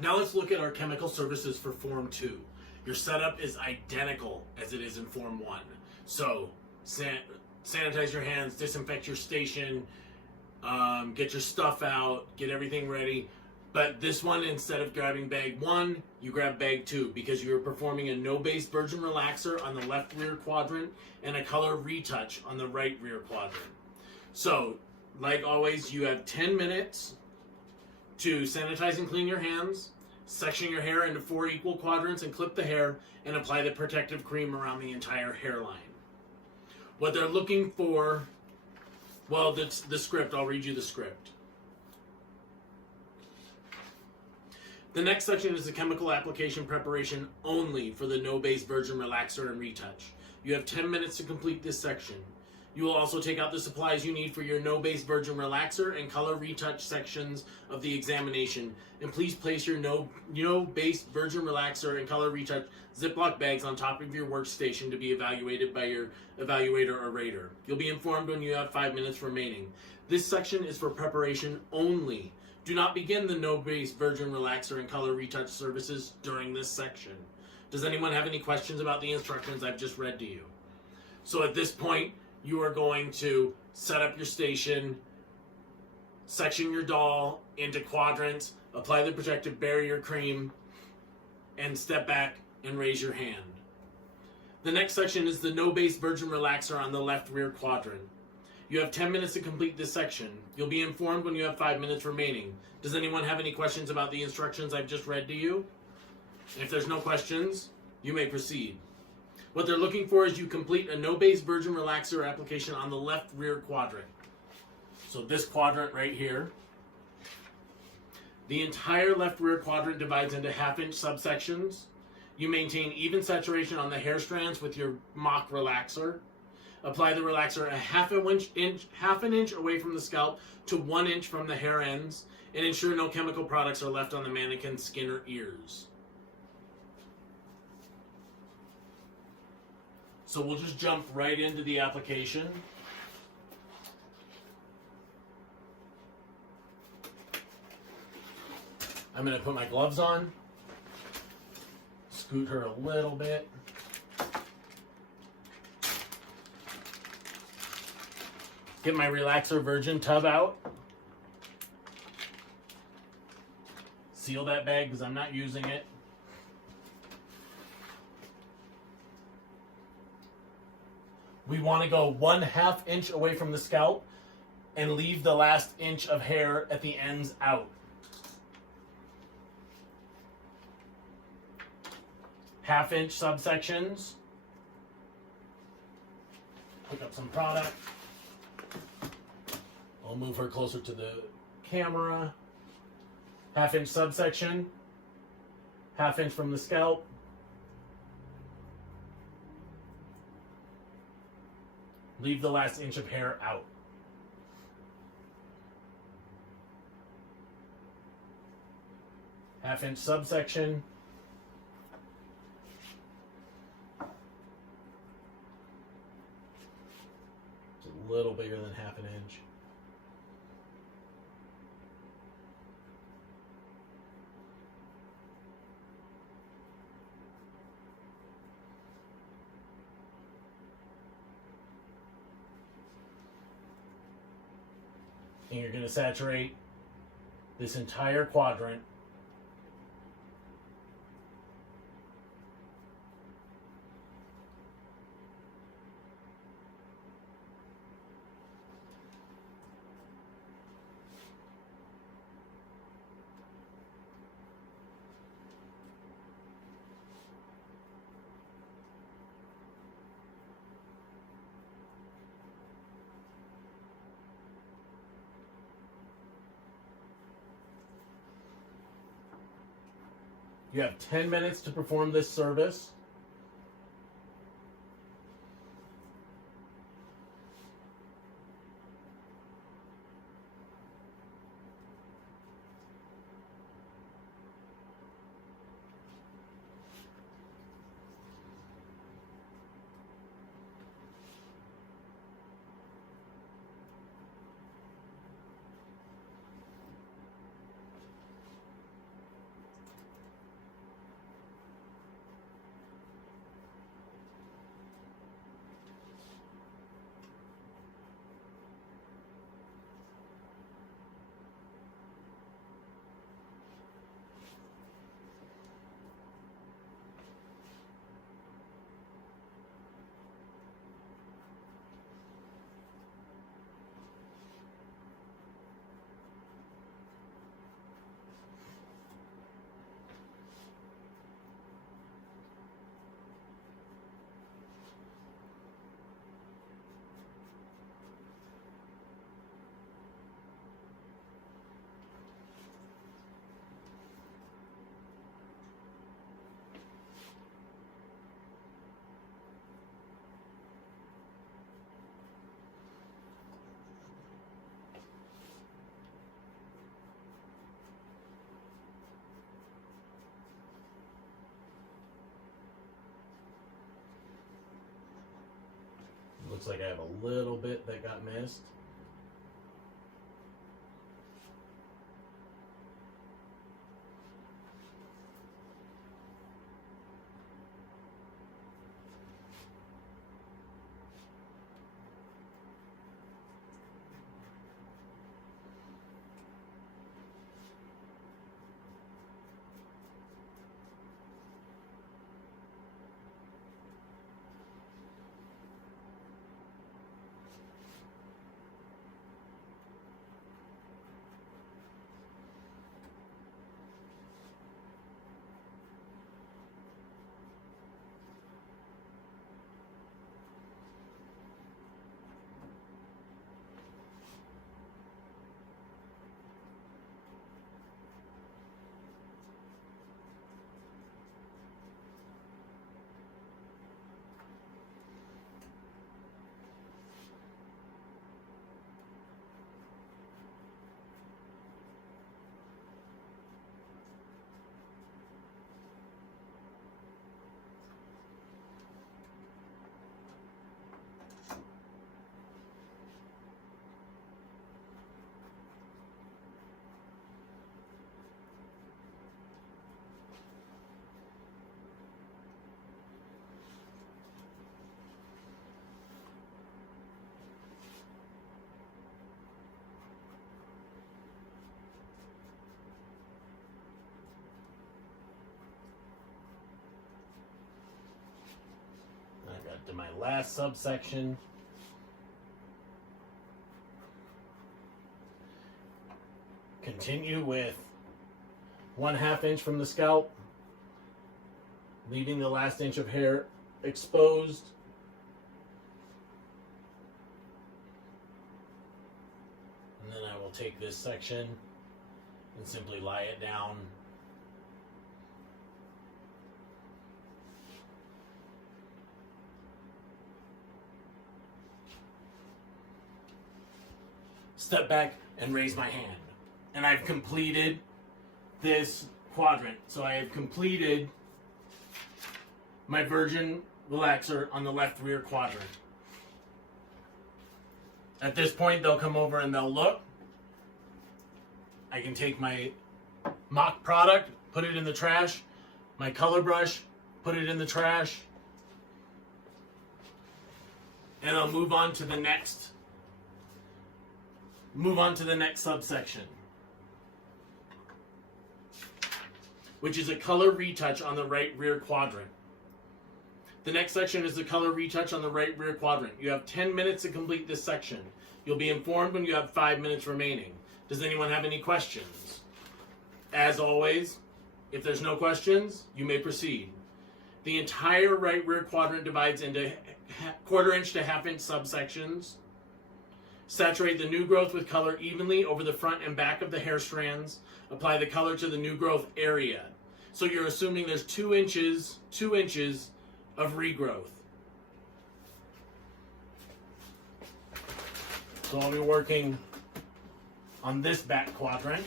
Now let's look at our chemical services for Form 2. Your setup is identical as it is in Form 1. So, sanitize your hands, disinfect your station, get your stuff out, get everything ready. But this one, instead of grabbing bag 1, you grab bag 2 because you are performing a no-base virgin relaxer on the left rear quadrant and a color retouch on the right rear quadrant. So, like always, you have 10 minutes to sanitize and clean your hands, section your hair into 4 equal quadrants and clip the hair, and apply the protective cream around the entire hairline. What they're looking for, well, the script, I'll read you the script. The next section is the chemical application preparation only for the no-base virgin relaxer and retouch. You have 10 minutes to complete this section. You will also take out the supplies you need for your no-base virgin relaxer and color retouch sections of the examination, and please place your no-base virgin relaxer and color retouch Ziploc bags on top of your workstation to be evaluated by your evaluator or rater. You'll be informed when you have 5 minutes remaining. This section is for preparation only. Do not begin the no-base virgin relaxer and color retouch services during this section. Does anyone have any questions about the instructions I've just read to you? So at this point, you are going to set up your station, section your doll into quadrants, apply the protective barrier cream, and step back and raise your hand. The next section is the no-base virgin relaxer on the left rear quadrant. You have 10 minutes to complete this section. You'll be informed when you have 5 minutes remaining. Does anyone have any questions about the instructions I've just read to you? If there's no questions, you may proceed. What they're looking for is you complete a no-base virgin relaxer application on the left rear quadrant. So this quadrant right here. The entire left rear quadrant divides into half-inch subsections. You maintain even saturation on the hair strands with your mock relaxer. Apply the relaxer a half an inch away from the scalp to 1 inch from the hair ends, and ensure no chemical products are left on the mannequin's skin or ears. So we'll just jump right into the application. I'm going to put my gloves on, scoot her a little bit. Get my relaxer virgin tub out. Seal that bag because I'm not using it. We want to go 1/2 inch away from the scalp and leave the last inch of hair at the ends out. Half-inch subsections. Pick up some product. I'll move her closer to the camera. Half-inch subsection. Half-inch from the scalp. Leave the last inch of hair out. Half-inch subsection. It's a little bigger than 1/2 inch. And you're going to saturate this entire quadrant . You have 10 minutes to perform this service. looks like I have a little bit that got missed. I got to my last subsection. Continue with 1/2 inch from the scalp, leaving the last inch of hair exposed. And then I will take this section and simply lie it down. Step back and raise my hand. And I've completed this quadrant. So I have completed my virgin relaxer on the left rear quadrant. At this point, they'll come over and they'll look. I can take my mock product, put it in the trash, my color brush, put it in the trash, and I'll move on to the next subsection, which is a color retouch on the right rear quadrant. The next section is the color retouch on the right rear quadrant. You have 10 minutes to complete this section. You'll be informed when you have 5 minutes remaining. Does anyone have any questions? As always, if there's no questions, you may proceed. The entire right rear quadrant divides into 1/4 inch to 1/2 inch subsections. Saturate the new growth with color evenly over the front and back of the hair strands. Apply the color to the new growth area. So you're assuming there's 2 inches of regrowth. So I'll be working on this back quadrant.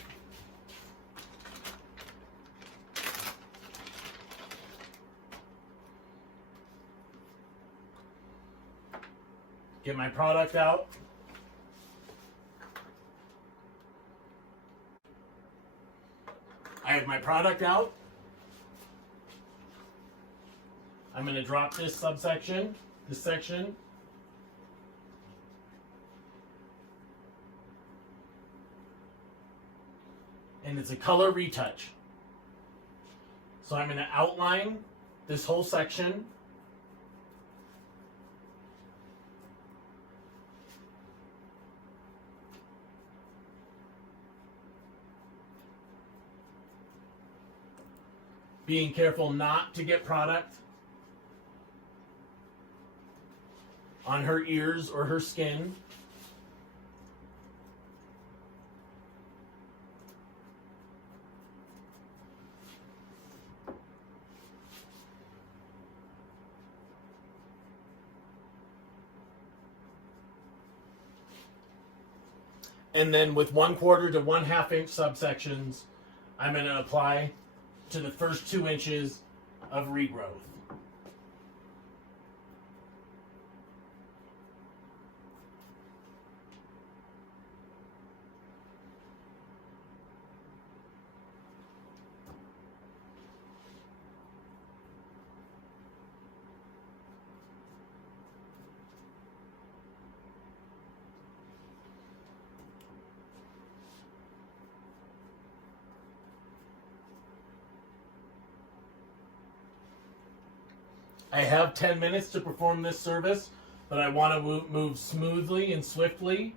Get my product out. I have my product out. I'm going to drop this subsection, this section. And it's a color retouch. So I'm going to outline this whole section. Being careful not to get product on her ears or her skin. And then with 1/4 to 1/2 inch subsections, I'm going to apply to the first 2 inches of regrowth. I have 10 minutes to perform this service, but I want to move smoothly and swiftly.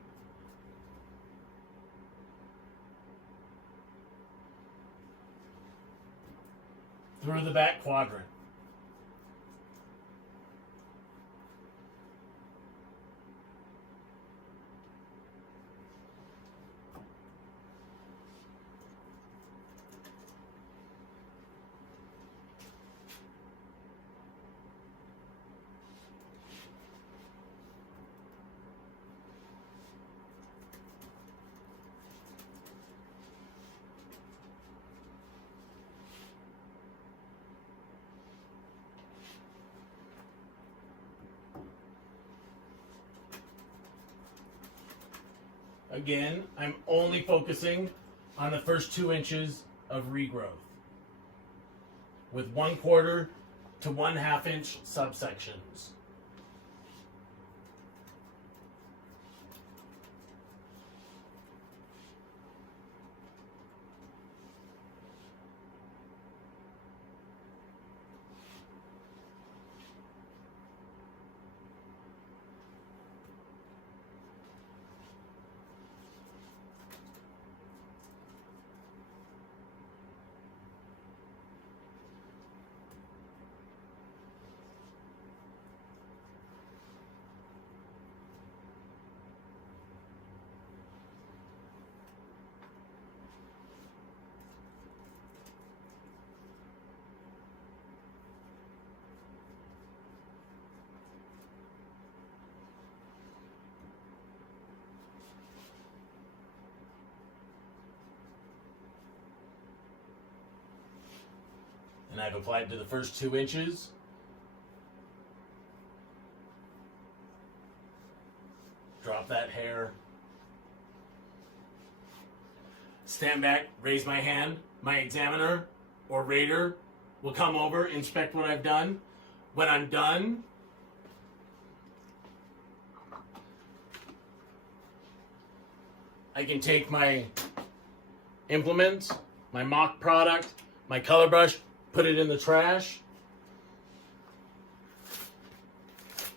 Through the back quadrant. Again, I'm only focusing on the first 2 inches of regrowth with 1/4 to 1/2 inch subsections. And I've applied to the first 2 inches. Drop that hair. Stand back, raise my hand. My examiner or rater will come over, inspect what I've done. When I'm done, I can take my implement, my mock product, my color brush, put it in the trash.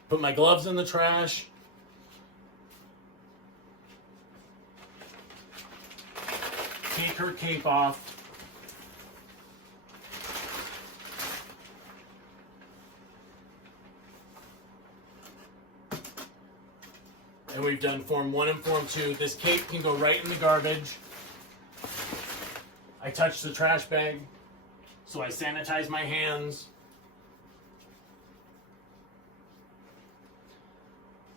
Put my gloves in the trash. Take her cape off. And we've done form 1 and form 2. This cape can go right in the garbage. I touch the trash bag, so I sanitize my hands.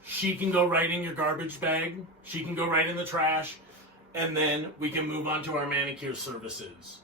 She can go right in your garbage bag. She can go right in the trash. And then we can move on to our manicure services.